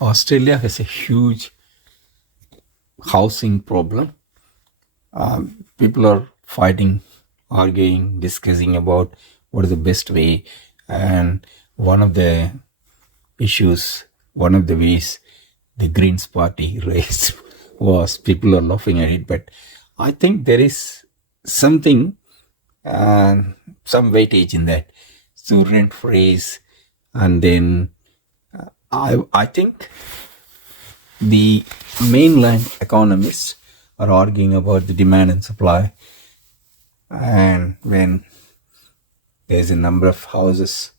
Australia has a huge housing problem. People are fighting, arguing, discussing about what is the best way. And one of the issues, one of the ways the Greens party raised was people are laughing at it. But I think there is something, uh, some weightage in that. So rent freeze, and then I think the mainland economists are arguing about the demand and supply, and when there's a number of houses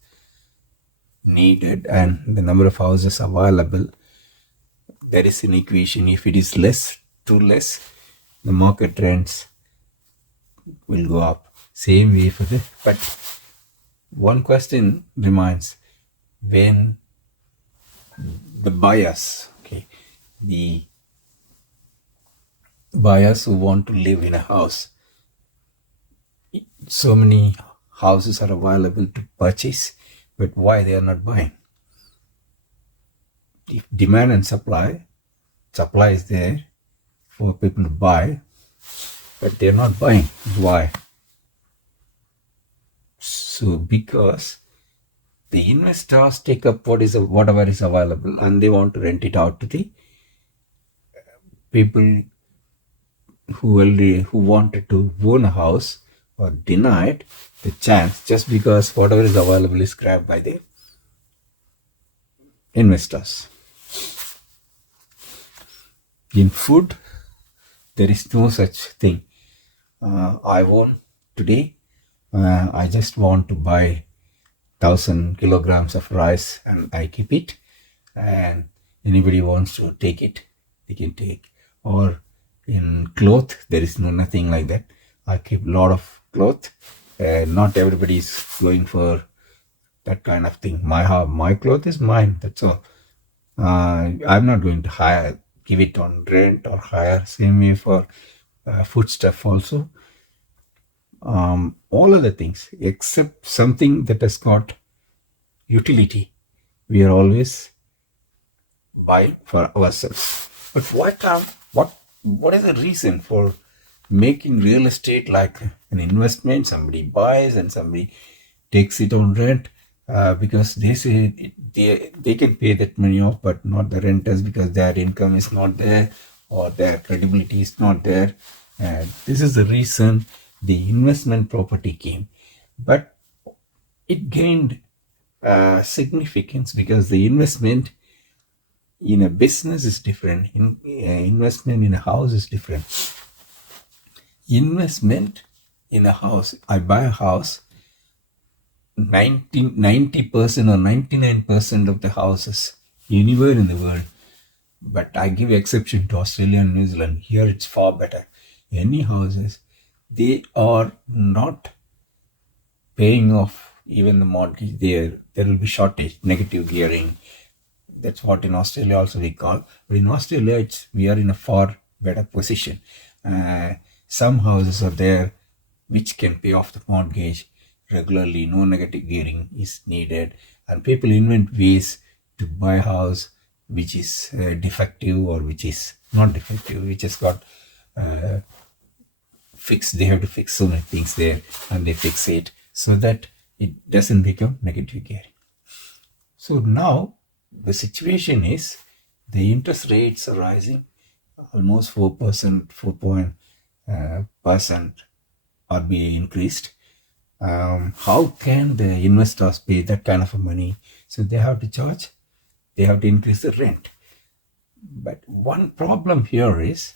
needed and the number of houses available, there is an equation. If it is less, too less, the market rents will go up. Same way for the, but one question remains: when the buyers, okay, the buyers who want to live in a house, so many houses are available to purchase, but why they are not buying? If demand and supply is there for people to buy, but they're not buying. Why? So because the investors take up whatever is available, and they want to rent it out to the people who wanted to own a house or denied the chance, just because whatever is available is grabbed by the investors. In food, there is no such thing. I own today. I just want to buy 1,000 kilograms of rice and I keep it. And anybody wants to take it, they can take. Or in cloth, there is nothing like that. I keep a lot of cloth. Not everybody is going for that kind of thing. My cloth is mine. That's all. I'm not going to give it on rent or hire. Same way for food stuff also. All other things except something that has got utility, we are always buying for ourselves. But what is the reason for making real estate like an investment? Somebody buys and somebody takes it on rent, because they say they can pay that money off, but not the renters, because their income is not there or their credibility is not there. And this is the reason the investment property came. But it gained significance because the investment in a business is different. Investment in a house is different. Investment in a house, I buy a house, 90% or 99% of the houses anywhere in the world, but I give exception to Australia and New Zealand. Here it's far better. Any houses, they are not paying off even the mortgage. There will be shortage, negative gearing. That's what in Australia also we call. But in Australia, we are in a far better position. Some houses are there which can pay off the mortgage regularly. No negative gearing is needed, and people invent ways to buy a house which is defective or which is not defective, which has got fixed. They have to fix so many things there, and they fix it so that it doesn't become negative gearing. So now the situation is the interest rates are rising, almost 4%, 4% are being increased. How can the investors pay that kind of money? So they have to increase the rent. But one problem here is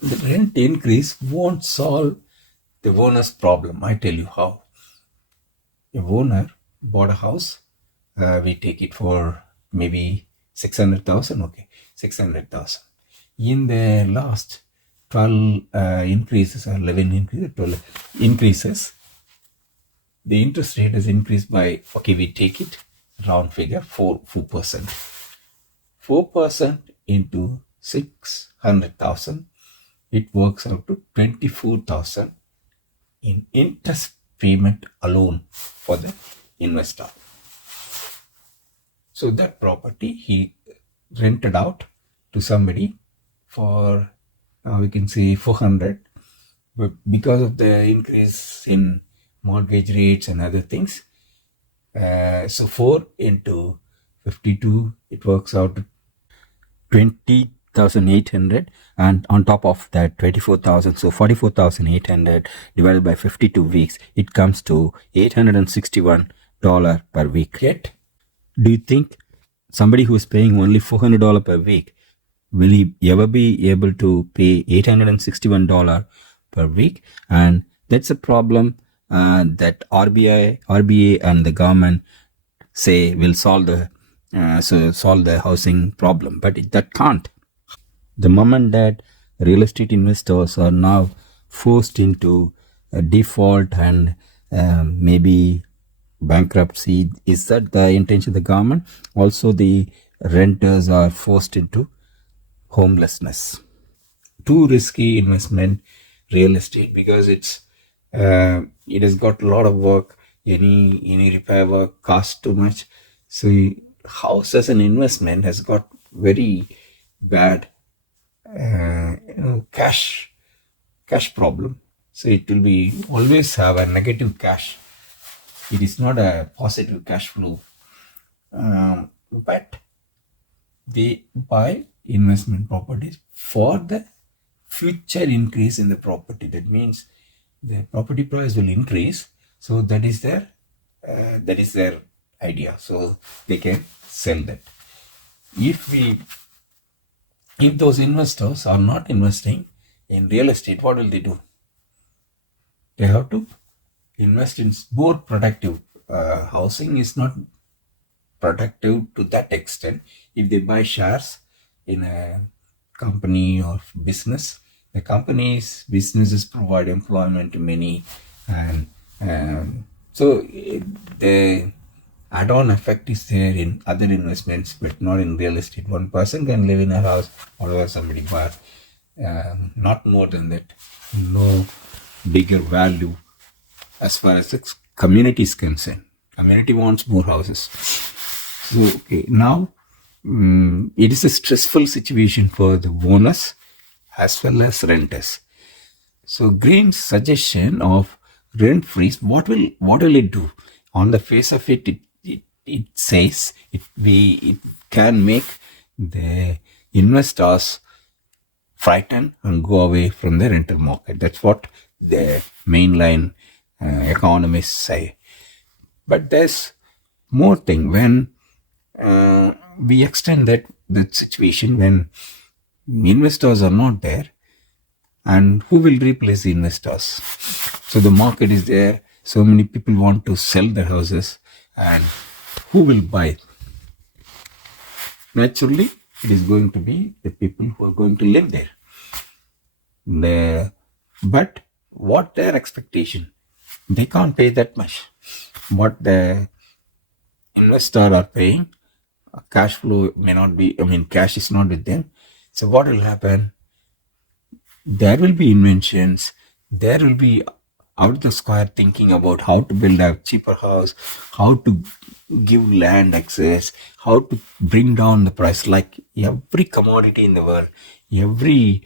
the rent increase won't solve the owner's problem. I tell you how. A owner bought a house. We take it for maybe 600,000. Okay, 600,000. In the last 12 increases or 12 increases, the interest rate has increased by, okay, we take it round figure, 4%. 4% into 600,000, it works out to 24,000 in interest payment alone for the investor. So that property he rented out to somebody for we can say 400, but because of the increase in mortgage rates and other things, so 4 into 52, it works out to 20,800, and on top of that 24,000, so 44,800 divided by 52 weeks, it comes to $861 per week. Yet, do you think somebody who is paying only $400 per week, will he ever be able to pay $861 per week? And that's a problem that RBA and the government say will solve the housing problem, but that can't. The moment that real estate investors are now forced into a default and maybe bankruptcy, is that the intention of the government? Also, the renters are forced into homelessness. Too risky investment, real estate, because it has got a lot of work. Any repair work costs too much. So house as an investment has got very bad cash problem. So it will be always have a negative cash. It is not a positive cash flow. But they buy investment properties for the future increase in the property. That means the property price will increase. So that is their idea. So they can sell that. If those investors are not investing in real estate, what will they do? They have to invest in more productive. Housing is not productive to that extent. If they buy shares in a company or business, the company's businesses provide employment to many, and so the add-on effect is there in other investments, but not in real estate. One person can live in a house, whatever somebody buys, not more than that. No bigger value as far as the community is concerned. Community wants more houses. So okay, now it is a stressful situation for the owners as well as renters. So Green's suggestion of rent freeze, what will it do? On the face of it, it says it can make the investors frightened and go away from the rental market. That's what the mainline economists say. But there's more thing. When we extend that situation, when investors are not there, and who will replace the investors? So the market is there. So many people want to sell their houses, and who will buy? Naturally, it is going to be the people who are going to live there. But what their expectation? They can't pay that much. What the investor are paying, cash flow may not be, cash is not with them. So what will happen? There will be inventions. There will be out the square thinking about how to build a cheaper house, how to give land access, how to bring down the price. Like every commodity in the world, every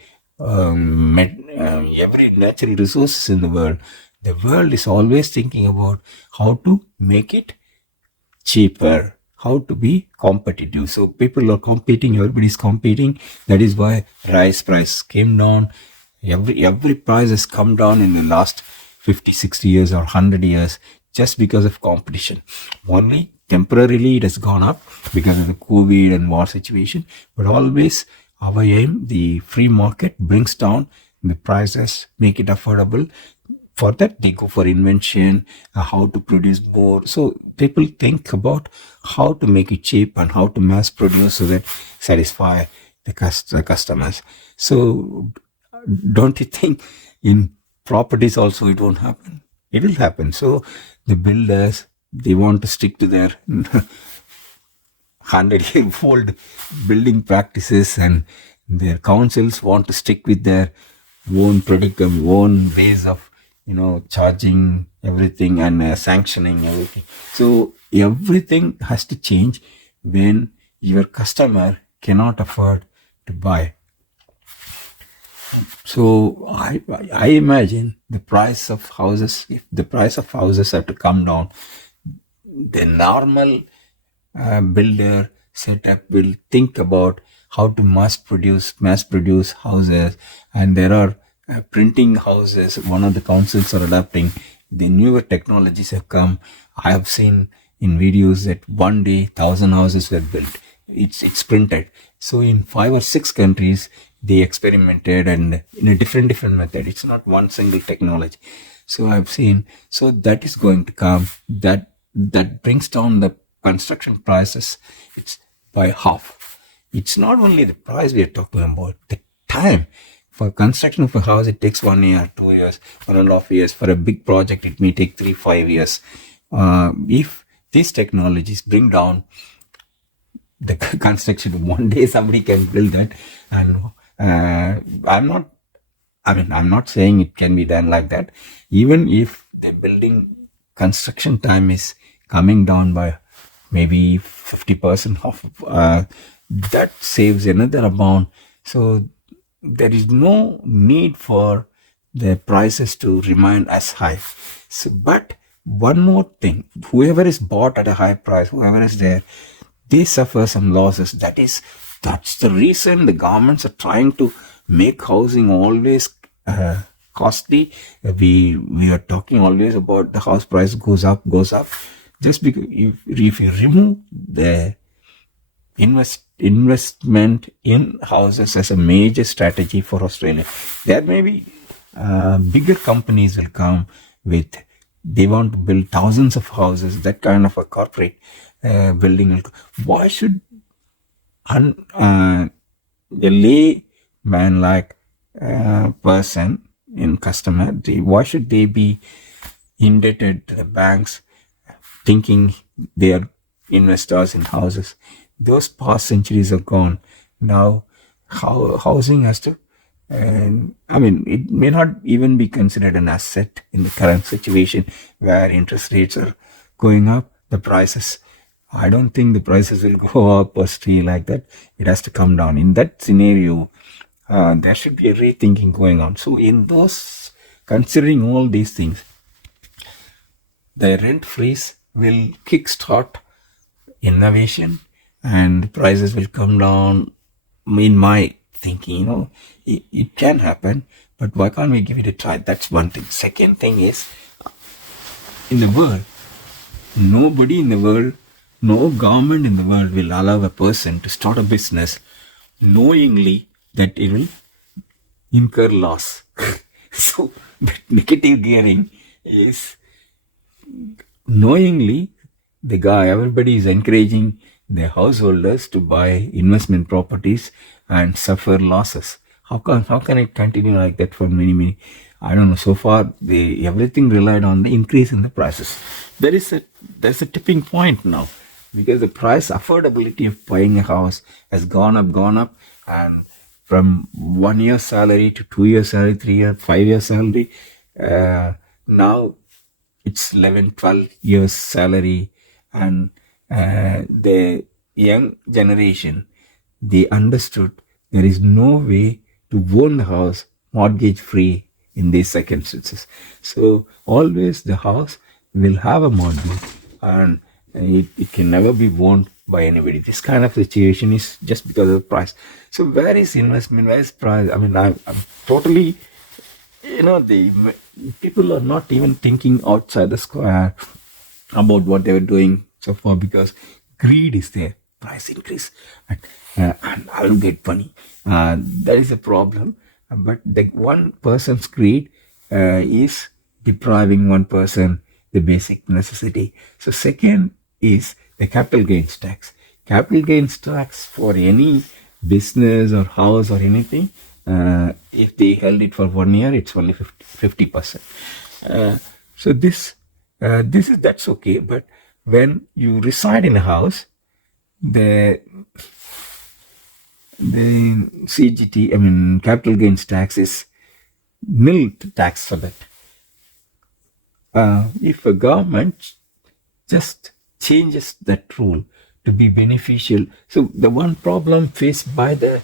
natural resources in the world is always thinking about how to make it cheaper, how to be competitive. So people are competing, everybody's competing. That is why rice price came down. Every price has come down in the last 50, 60 years or 100 years just because of competition. Only temporarily it has gone up because of the COVID and war situation, but always our aim, the free market brings down the prices, make it affordable. For that, they go for invention, how to produce more. So people think about how to make it cheap and how to mass produce so that satisfy the customers. So don't you think in properties also it won't happen? It will happen. So the builders, they want to stick to their 100-year-old building practices, and their councils want to stick with their own own ways of charging everything and sanctioning everything. So everything has to change when your customer cannot afford to buy. So I imagine the price of houses, if the price of houses have to come down, the normal builder setup will think about how to mass produce houses, and there are printing houses. One of the councils are adapting. The newer technologies have come. I have seen in videos that one day 1,000 houses were built. It's printed. So in 5 or 6 countries they experimented, and in a different method. It's not one single technology. So I've seen. So that is going to come. That brings down the construction prices. It's by half. It's not only the price we are talking about, the time. For construction of a house, it takes 1 year, 2 years, 1.5 years. For a big project, it may take 3, 5 years. If these technologies bring down the construction, one day somebody can build that. And I'm not saying it can be done like that. Even if the building construction time is coming down by maybe 50% of that saves another amount. So there is no need for the prices to remain as high. So, but one more thing, whoever is bought at a high price, whoever is there, they suffer some losses. That's the reason the governments are trying to make housing always costly. We are talking always about the house price goes up. Just because if you remove the investment in houses as a major strategy for Australia, there may be bigger companies will come with, they want to build thousands of houses, that kind of a corporate building. Why should the layman like person in customer, why should they be indebted to the banks thinking they are investors in houses? Those past centuries are gone. Now housing has to, it may not even be considered an asset in the current situation where interest rates are going up. The prices, I don't think the prices will go up or stay like that. It has to come down. In that scenario, there should be a rethinking going on. So in those, considering all these things, the rent freeze will kickstart innovation and prices will come down. In my thinking, it can happen, but why can't we give it a try? That's one thing. Second thing is, in the world, nobody in the world, no government in the world will allow a person to start a business knowingly that it will incur loss. So that negative gearing is knowingly everybody is encouraging the householders to buy investment properties and suffer losses. How can it continue like that for many? I don't know. So far, everything relied on the increase in the prices. There's a tipping point now, because the price affordability of buying a house has gone up, and from 1 year's salary to 2 years salary, 3 year, 5 years salary, now it's 11, 12 years salary. And the young generation, they understood there is no way to own the house mortgage free in these circumstances. So always the house will have a mortgage, and it can never be owned by anybody. This kind of situation is just because of the price. So where is investment? Where is price? I'm totally, the people are not even thinking outside the square about what they were doing so far, because greed is there. Price increase, and I will get money. That is a problem. But the one person's greed is depriving one person the basic necessity. So second is the capital gains tax. Capital gains tax for any business or house or anything, if they held it for 1 year, it's only 50%. So that's okay. But when you reside in a house, the CGT, capital gains tax is nil tax for that. If a government just changes that rule to be beneficial. So the one problem faced by the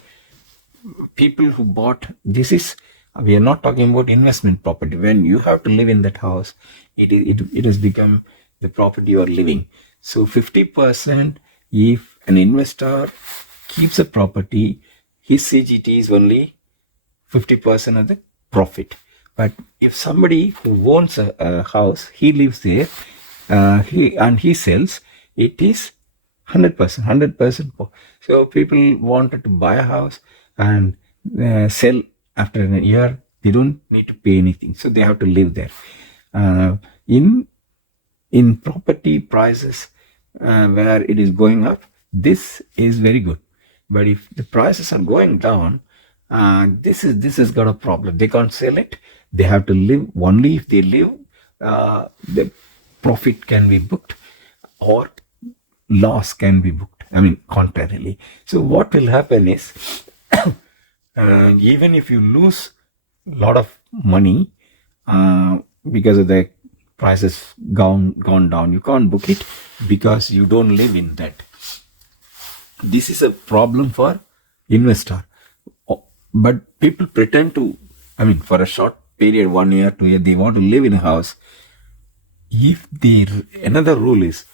people who bought this is, we are not talking about investment property. When you have to live in that house, it has become the property you are living. So 50%, if an investor keeps a property, his CGT is only 50% of the profit. But if somebody who owns a house, he lives there, he sells, it is 100%. So people wanted to buy a house and sell after a year. They don't need to pay anything, so they have to live there. In property prices where it is going up, this is very good. But if the prices are going down, this has got a problem. They can't sell it. They have to live. Only if they live, the profit can be booked or loss can be booked. I mean, contrarily. So what will happen is, even if you lose a lot of money because of the prices gone down, you can't book it because you don't live in that. This is a problem for investor. But people pretend to, I mean, for a short period, 1 year, 2 years, they want to live in a house. If another rule is,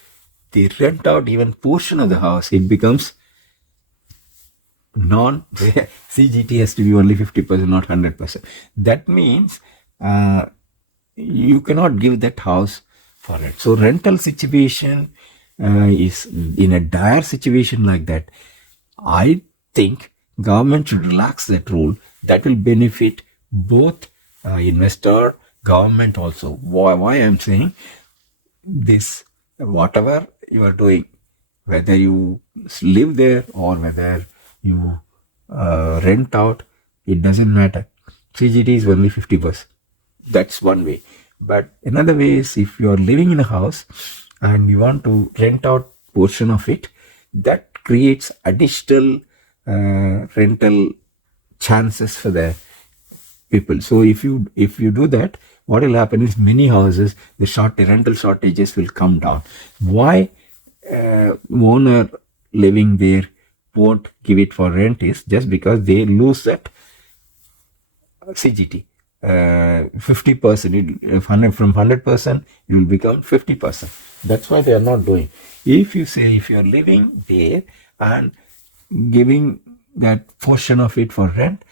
they rent out even portion of the house, it becomes CGT has to be only 50%, not 100%. That means you cannot give that house for it. So rental situation is in a dire situation like that. I think government should relax that rule. That will benefit both investor, government also. Why I'm saying this, whatever you are doing, whether you live there or whether you rent out, it doesn't matter. CGT is only 50%. That's one way. But another way is, if you are living in a house and you want to rent out portion of it, that creates additional rental chances for the people. So if you do that, what will happen is, many houses, the rental shortages will come down. Why owner living there won't give it for rent is just because they lose that CGT. 50%, from 100%, it will become 50%. That's why they are not doing. If you are living there and giving that portion of it for rent,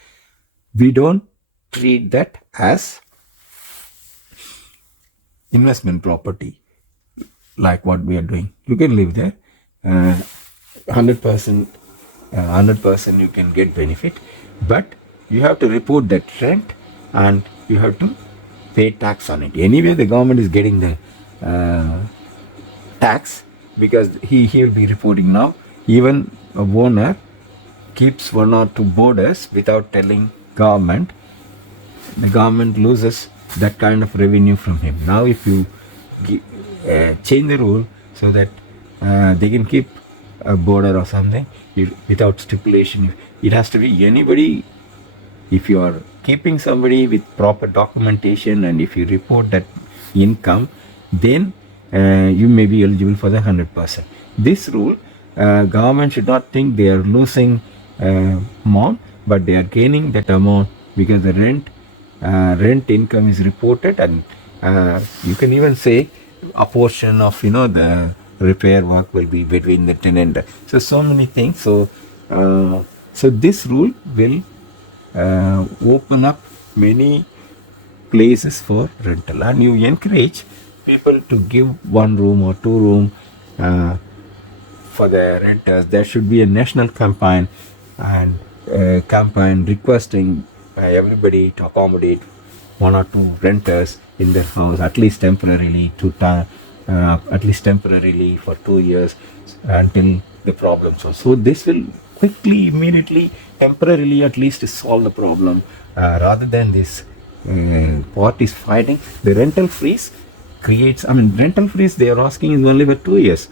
we don't treat that as investment property like what we are doing. You can live there, 100% you can get benefit, but you have to report that rent and you have to pay tax on it. Anyway, the government is getting the tax because he will be reporting now. Even a owner keeps 1 or 2 boarders without telling government, the government loses that kind of revenue from him. Now if you change the rule so that they can keep a border or something without stipulation, it has to be anybody. If you are keeping somebody with proper documentation and if you report that income, then you may be eligible for the 100%. This rule, government should not think they are losing amount, but they are gaining that amount because the rent income is reported, and you can even say a portion of the repair work will be between the tenant. So many things. So this rule will open up many places for rental, and you encourage people to give 1 room or 2 room for the renters. There should be a national campaign requesting everybody to accommodate 1 or 2 renters in their house, at least temporarily for 2 years until the problem solves. So this will quickly, immediately, temporarily at least solve the problem, rather than this parties fighting. The rental freeze rental freeze they are asking is only for 2 years.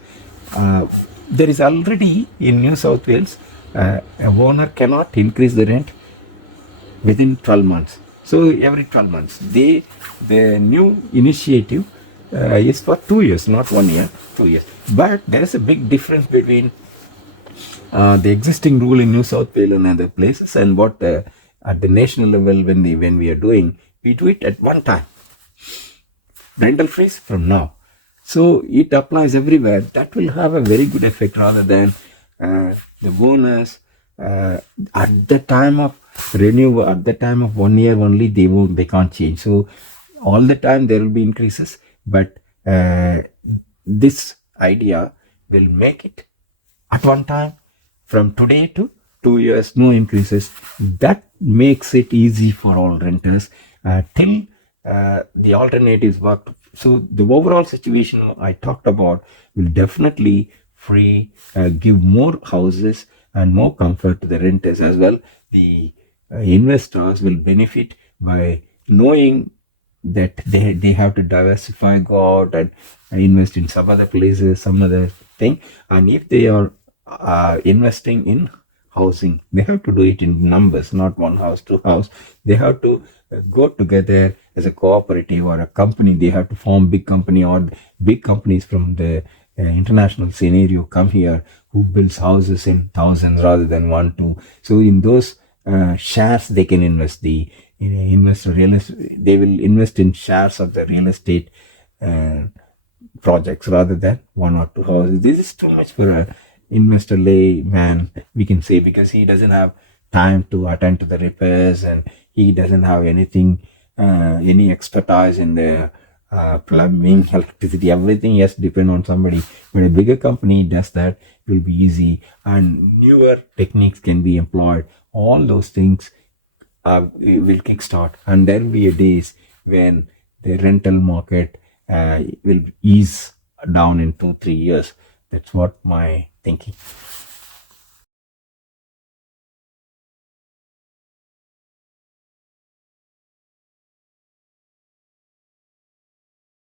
There is already in New South Wales, a owner cannot increase the rent within 12 months. So every 12 months, the new initiative Is for 2 years, not 1 year, 2 years. But there is a big difference between the existing rule in New South Wales and other places, and what at the national level when we are doing, we do it at one time, rental freeze from now. So it applies everywhere. That will have a very good effect rather than the bonus at the time of renewal, at the time of 1 year only, they can't change. So all the time there will be increases, but this idea will make it at one time from today to 2 years, no increases. That makes it easy for all renters till the alternatives work. So the overall situation I talked about will definitely give more houses and more comfort to the renters as well. The investors will benefit by knowing that they have to diversify, go out and invest in some other places, some other thing. And if they are investing in housing, they have to do it in numbers, not one house, two house. They have to go together as a cooperative or a company. They have to form big company, or big companies from the international scenario come here who builds houses in thousands rather than one, two. So in those shares they can invest. The investor real estate, they will invest in shares of the real estate projects rather than one or two houses. This is too much for a investor layman, we can say, because he doesn't have time to attend to the repairs, and he doesn't have any expertise in the plumbing, electricity, everything has to depend on somebody. But a bigger company does that, it will be easy, and newer techniques can be employed. All those things will kickstart, and there will be a days when the rental market will ease down in 2-3 years. That's what my thinking.